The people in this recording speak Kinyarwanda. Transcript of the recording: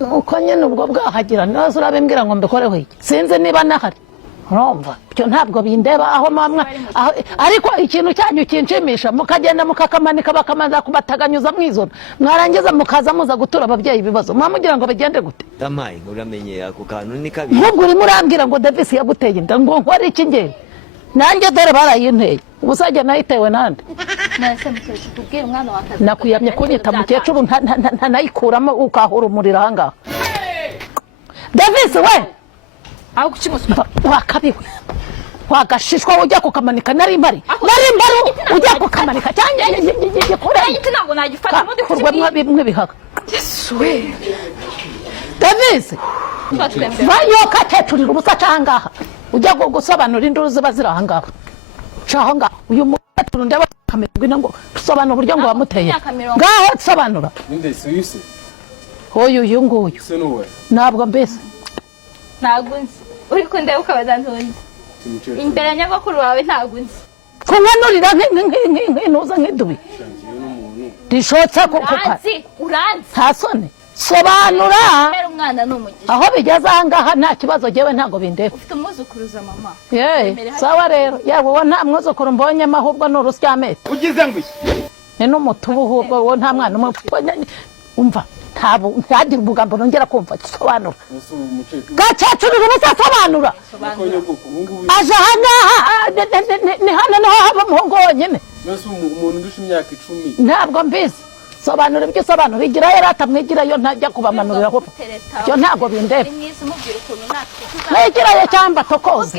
uko nyine ubwo bwahagira nazo urabimbwira ngo mbikoreho iki sinzi niba nahari urumva byo ntabwo bindeba aho mamwa ariko ikintu cyanyu kinshimisha mukagenda mukakamanika bakamanza kubataganyuza mwizona mwarangiza mukaza muza gutura ababyeyi ibibazo mwamugira ngo bigende gute Damayi uramenye ako kantu ni kabi nkubwo urimo urambwira ngo Davis yaguteye inda ngo nkore iki ngewe nanjye dore barayinteye ubusajya nayitewe nande nase mukecuru kubwira umwana wa kazi nakuyamye kunyita mukecuru ntanayikuramo ukahura umuriro ahangaha Davis we aho kukimuswa wakabiwe wagashishwa ujya kukamanika nari mbari ujya kukamanika cyane gikora igiti ntabwo nagifata mundi kurwa bimwe bihaga Yesu we Davis bayoka cyeturira ubusa cangaha ujya gusobanura induru ziba zira ahangaha cahanga uyu mukecuru ndaba kamerwe ngo sobanura uburyo ngo wamuteye ngaho sobanura ninde suyise uyu nguyu se nuwe ntabwo mbese ntabwo nzi uri kundeba ukabazantunze imbere nyagakuru wawe ntabwo nzi kunkanurira nk'intuza nk'idubi rishotse uranzi nta soni sobanura umwana ni umugisha aho bigeze ahangaha nta kibazo jyewe ntabwo bindeba ufite umwuzukuruza mama sawa rero yewe wowe nta mwuzukuru mbonyemo ahubwo ni urusyamete ugize ngo iki ni n'umutubu ahubwo wowe nta mwana umwe umva ntagire ubugambo nongera kumva gisobanura gakecuru ubusa sobanura aje ahangaha ni hano niho haba umuhungu wonyine umuntu ndusha imyaka 10 ntabwo mbizi sobanura ibyo sobanura igirayo yari atamwigirayo ntajya kubamanurira ahubwo byo ntabwo bindeba mwigirayo cyangwa tokoze